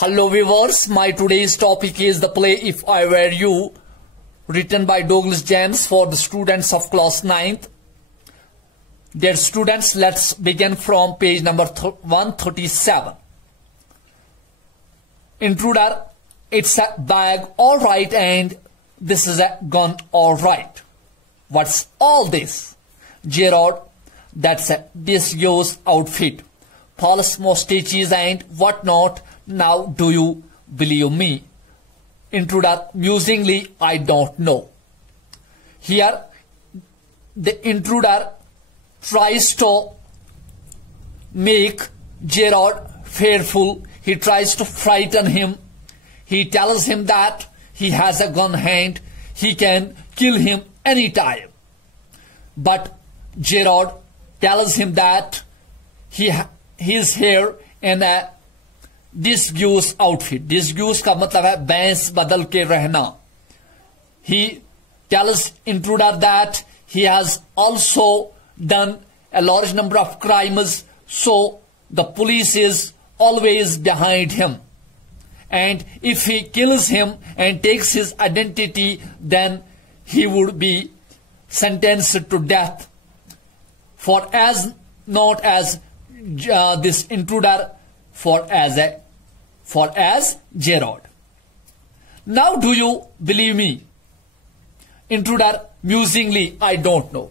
Hello viewers, my today's topic is the play If I Were You, written by Douglas James for the students of class 9th. Dear students, let's begin from page number 137. Intruder, it's a bag, alright, and this is a gun, alright. What's all this? Gerard, that's a disused outfit. False mustaches and whatnot. Now do you believe me? Intruder, musingly, I don't know. Here, the intruder tries to make Gerard fearful. He tries to frighten him. He tells him that he has a gun hand. He can kill him anytime. But Gerard tells him that he's here in a disguised outfit. Disguised का मतलब है बैंस बदल के रहना. He tells intruder that he has also done a large number of crimes, so the police is always behind him. And if he kills him and takes his identity, then he would be sentenced to death. For as not as this intruder, for as Gerard. Now do you believe me? Intruder, musingly, I don't know.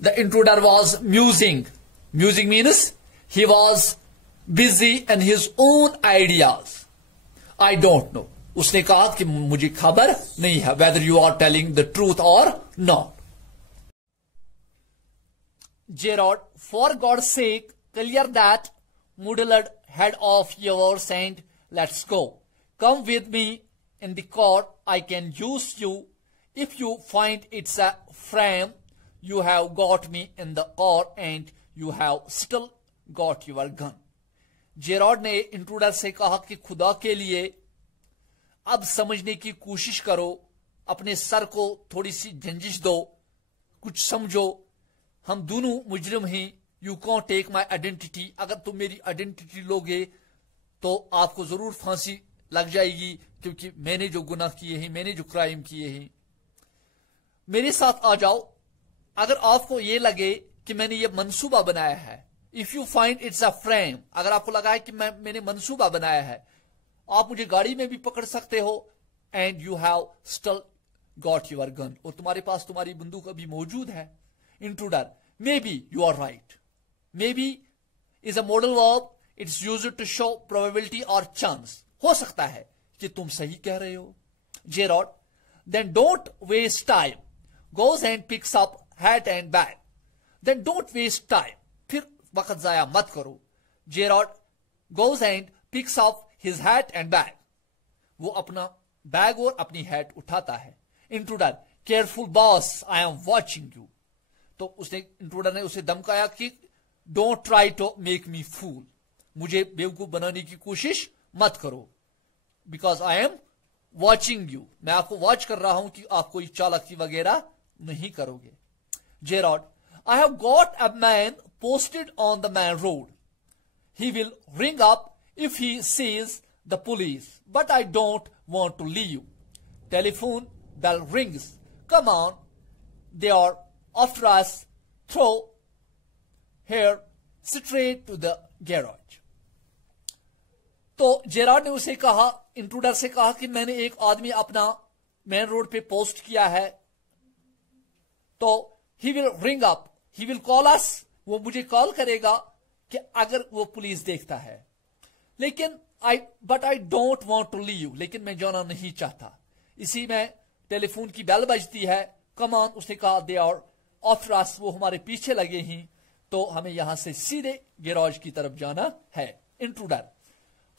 The intruder was musing. Musing means he was busy in his own ideas. I don't know. उसने कहा कि मुझे खबर नहीं है, whether you are telling the truth or not. Gerard, for God's sake, clear that muddled head of yours and let's go. Come with me in the car. I can use you. If you find it's a frame, you have got me in the car and you have still got your gun. Gerard ने intruder से कहा कि खुदा के लिए अब समझने की कोशिश करो, अपने सर को थोड़ी सी झंझिश दो, कुछ समझो, हम दोनों मुजरिम हैं. You can't take my identity. अगर तुम मेरी आइडेंटिटी लोगे तो आपको जरूर फांसी लग जाएगी, क्योंकि मैंने जो गुनाह किए हैं, मैंने जो क्राइम किए हैं. मेरे साथ आ जाओ. अगर आपको ये लगे कि मैंने ये मंसूबा बनाया है, if you find it's a frame, अगर आपको लगा है कि मैंने मंसूबा बनाया है, आप मुझे गाड़ी में भी पकड़ सकते हो. And you have still got your gun, और तुम्हारे पास तुम्हारी बंदूक अभी मौजूद है. Intruder, maybe you are right. Maybe is a modal verb. It's used to show probability और चांस. हो सकता है कि तुम सही कह रहे हो. Gerard, then don't waste time. Goes and picks up hat and bag. Then don't waste time. फिर वक्त जाया मत करो. Gerard goes and picks up his hat and bag. वो अपना बैग और अपनी हैट उठाता है. Intruder, careful boss, I am watching you. तो उसने इंट्रूडर ने उसे धमकाया कि don't try to make me fool. मुझे बेवकूफ बनाने की कोशिश मत करो. Because I am watching you. मैं आपको वॉच कर रहा हूं कि आप कोई चालाकी वगैरह नहीं करोगे. Gerard, I have got a man posted on the main road. He will ring up if he sees the police, but I don't want to leave. Telephone bell rings. Come on, they are after us. Throw here straight to the garage. तो Gerard ने उसे कहा, intruder से कहा कि मैंने एक आदमी अपना मेन रोड पे पोस्ट किया है, तो he will ring up, he will call us. वो मुझे कॉल करेगा कि अगर वो पुलिस देखता है. लेकिन but I don't want to leave, लेकिन मैं जाना नहीं चाहता. इसी में टेलीफोन की बेल बजती है. कम ऑन, उसने कहा, दे आर आफ्टर अस, वो हमारे पीछे लगे हैं, तो हमें यहां से सीधे गैराज की तरफ जाना है. Intruder,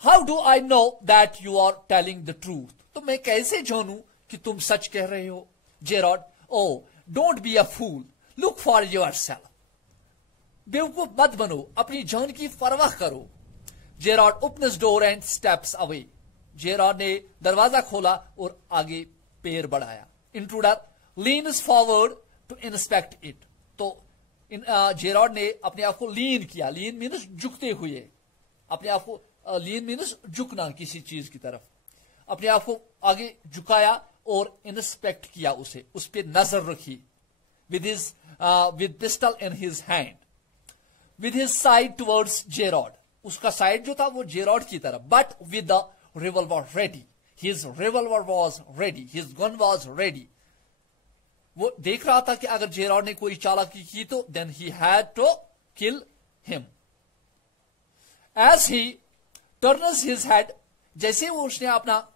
how do I know that you are telling the truth. तो मैं कैसे जानूं कि तुम सच कह रहे हो. Gerard, oh don't be a fool, look for yourself. बेवकूफ मत बनो, अपनी जान की परवाह करो. Gerard opens door and steps away. जेरार्ड ने दरवाजा खोला और आगे पैर बढ़ाया. Intruder leans forward to inspect it. तो जेरार्ड ने अपने आप को लीन किया. लीन मीन्स झुकते हुए, अपने आप को लीन मीन्स झुकना किसी चीज की तरफ, अपने आप को आगे झुकाया और इंस्पेक्ट किया उसे, उस पर नजर रखी, with pistol in his hand, with his side towards Gerard, उसका साइड जो था वो जेरॉड की तरफ, but with the revolver ready, his revolver was ready, his gun was ready. वो देख रहा था कि अगर जेरॉड ने कोई चालाकी की तो then he had to kill him. As he turns his head, जैसे वो उसने अपना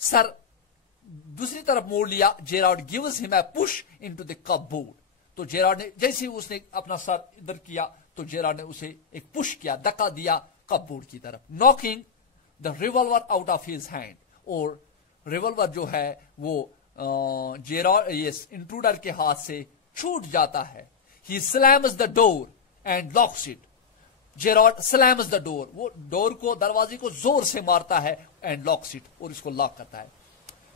सर दूसरी तरफ मोड़ लिया, Gerrard gives him a push into the cupboard, तो जेराड ने जैसे ही उसने अपना सर इधर किया तो जेराड ने उसे एक पुश किया, धक्का दिया कपबोर्ड की तरफ, knocking the revolver out of his hand, और रिवॉल्वर जो है वो जेराड इंट्रूडर के हाथ से छूट जाता है. He slams the door and locks it, Gerard slams the door, वो डोर को, दरवाजे को जोर से मारता है, एंड लॉक्स इट, और इसको लॉक करता है.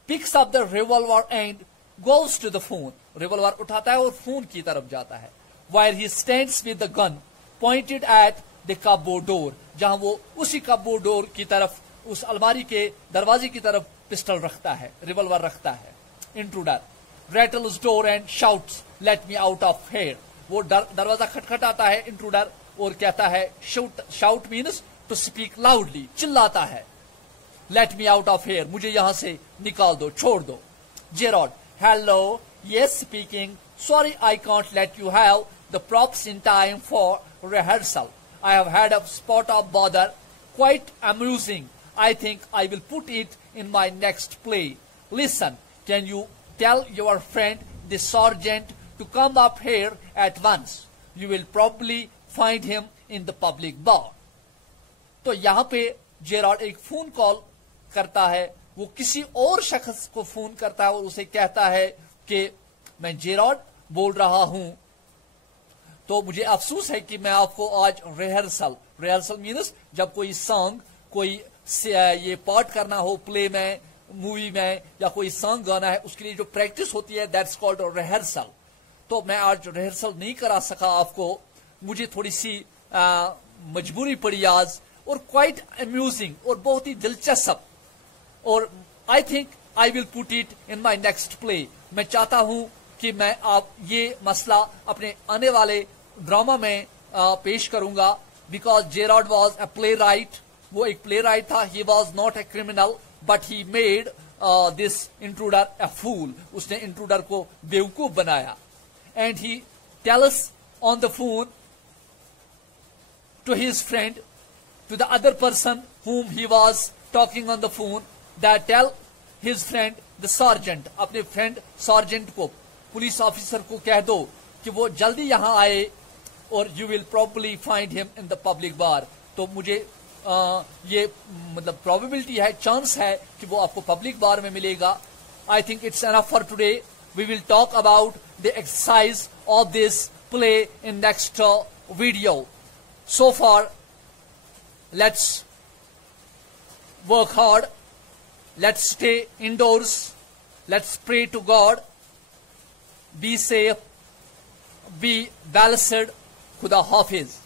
Picks up the revolver and goes to the phone, revolver उठाता है और फोन की तरफ जाता है. While he stands with the gun pointed at the cupboard door, जहां वो उसी कपबोर्ड डोर की तरफ, उस अलमारी के दरवाजे की तरफ पिस्टल रखता है, रिवॉल्वर रखता है. Intruder rattles door and shouts let me out of here, वो दरवाजा खटखटाता है इंट्रूडर और कहता है, shout means to speak loudly, चिल्लाता है, let me out of here, मुझे यहां से निकाल दो, छोड़ दो. Jerrod hello, yes speaking, sorry I can't let you have the props in time for rehearsal, I have had a spot of bother, quite amusing, I think I will put it in my next play. Listen, can you tell your friend the sergeant to come up here at once, you will probably find him in the public bar. तो यहां पे Gerrard एक phone call करता है, वो किसी और शख्स को फोन करता है और उसे कहता है कि मैं जेराड बोल रहा हूं, तो मुझे अफसोस है कि मैं आपको आज रिहर्सल मीन्स जब कोई सॉन्ग, कोई ये पार्ट करना हो प्ले में, मूवी में, या कोई सॉन्ग गाना है, उसके लिए जो प्रैक्टिस होती है दैट्स कॉल्ड रिहर्सल. तो मैं आज रिहर्सल नहीं करा सका आपको, मुझे थोड़ी सी मजबूरी पड़ी आज, और क्वाइट अम्यूजिंग, और बहुत ही दिलचस्प, और आई think I will put it in my next play, मैं चाहता हूं कि मैं आप ये मसला अपने आने वाले ड्रामा में पेश करूंगा. Because Jerrod was a playwright, वो एक प्ले राइट था, he was not a criminal but he made this intruder a fool, उसने इंट्रूडर को बेवकूफ बनाया. And he tells on the phone to his friend, to the other person whom he was talking on the phone, that tell his friend the sergeant, अपने friend sergeant को, police officer को कह दो कि वो जल्दी यहां आए, और you will probably find him in the public bar. तो मुझे ये मतलब प्रोबेबिलिटी है, चांस है कि वो आपको पब्लिक बार में मिलेगा. I think it's enough for today. We will talk about the exercise of this play in next video. So far, let's work hard, let's stay indoors, let's pray to God, be safe, be balanced. Khuda Hafiz.